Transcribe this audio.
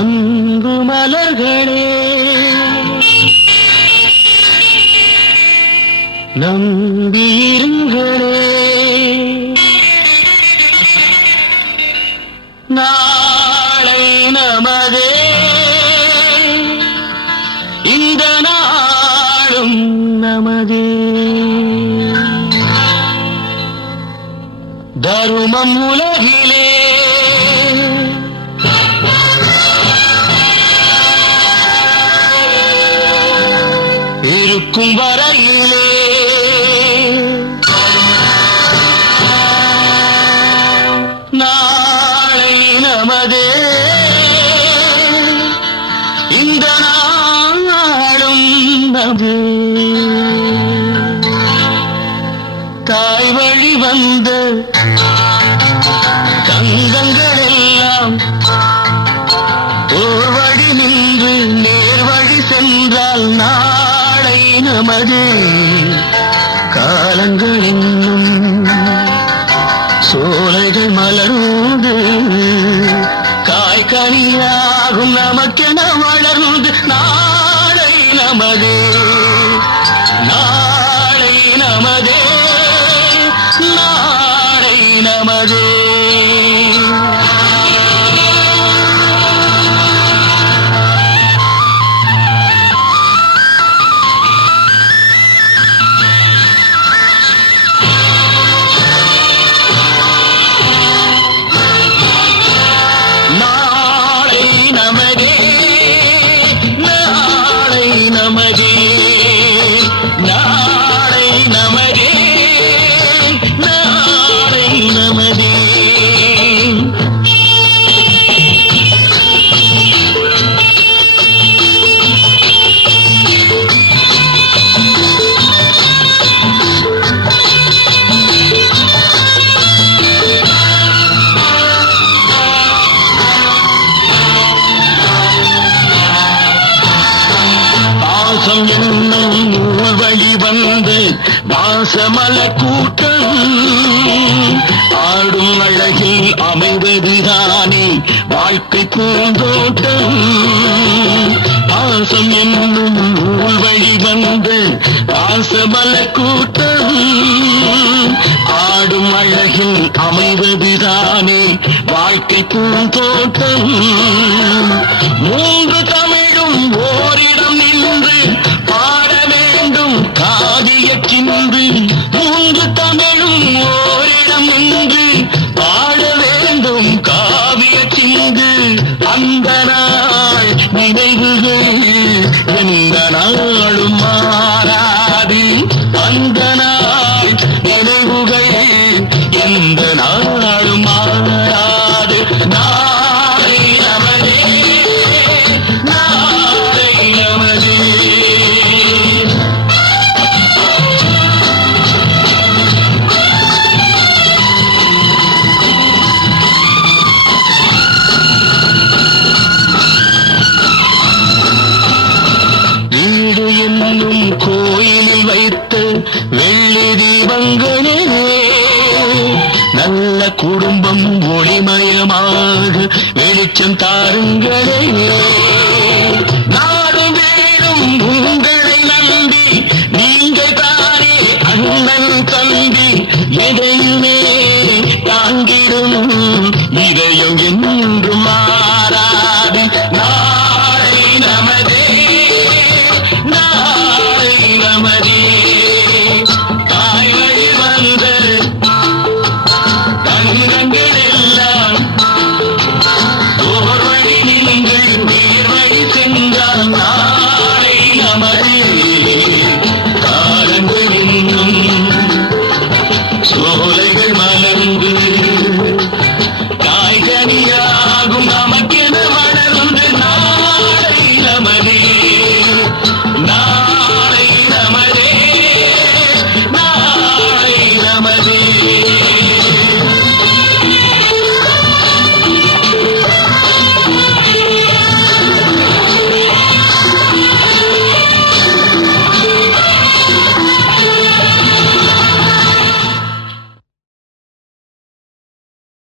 அன்பு மலர்களே நம்பியிருங்களே, நாளை நமதே, இந்த நாளும் நமதே. தருமம் உலகிலே இருக்கும் வரையிலே நாளை நமதே, இந்த நாளும் நமதே. தாய் வழி வந்த கங்கங்கள் எல்லாம் ஓர் வழி நின்று நேர் வழி சென்றால் நாளை நமதே. காலங்கள் இன்னும் சோலைகள் மலர்ந்து காய்கனியாகும் நமக்கென வளர்ந்து நாளை நமதே, நாளை நமதே, நாளை நமதே. வழி வந்து வாசமல கூட்டம் ஆடும் அழகில் அமைவதுதானே வாழ்க்கை பூந்தோட்டம். பாசம் என்னும் நூல் வழி வந்து வாசமல கூட்டம் ஆடும் அழகில் அமைவதுதானே வாழ்க்கை பூந்தோட்டம். மூன்று தமிழும் ஓரிடம் நின்று பாட வேண்டும் காதியற்றின்று, மூன்று தமிழும் ஓரிடம் நின்று பாட வேண்டும் காவியற்றின்று. அந்த நாள் நினைவுகள் எந்த நாளும் மாறாது, அந்த நாள் நினைவுகள் எந்த நாளும் மாறாது. நாளை நமதே, நாளை நமதே. வீடு என்னும் கோயிலில் வைத்த வெள்ளி தீபங்களே, நல்ல குடும்பம் ஒளிமயமாக வெளிச்சம் தாருங்களே.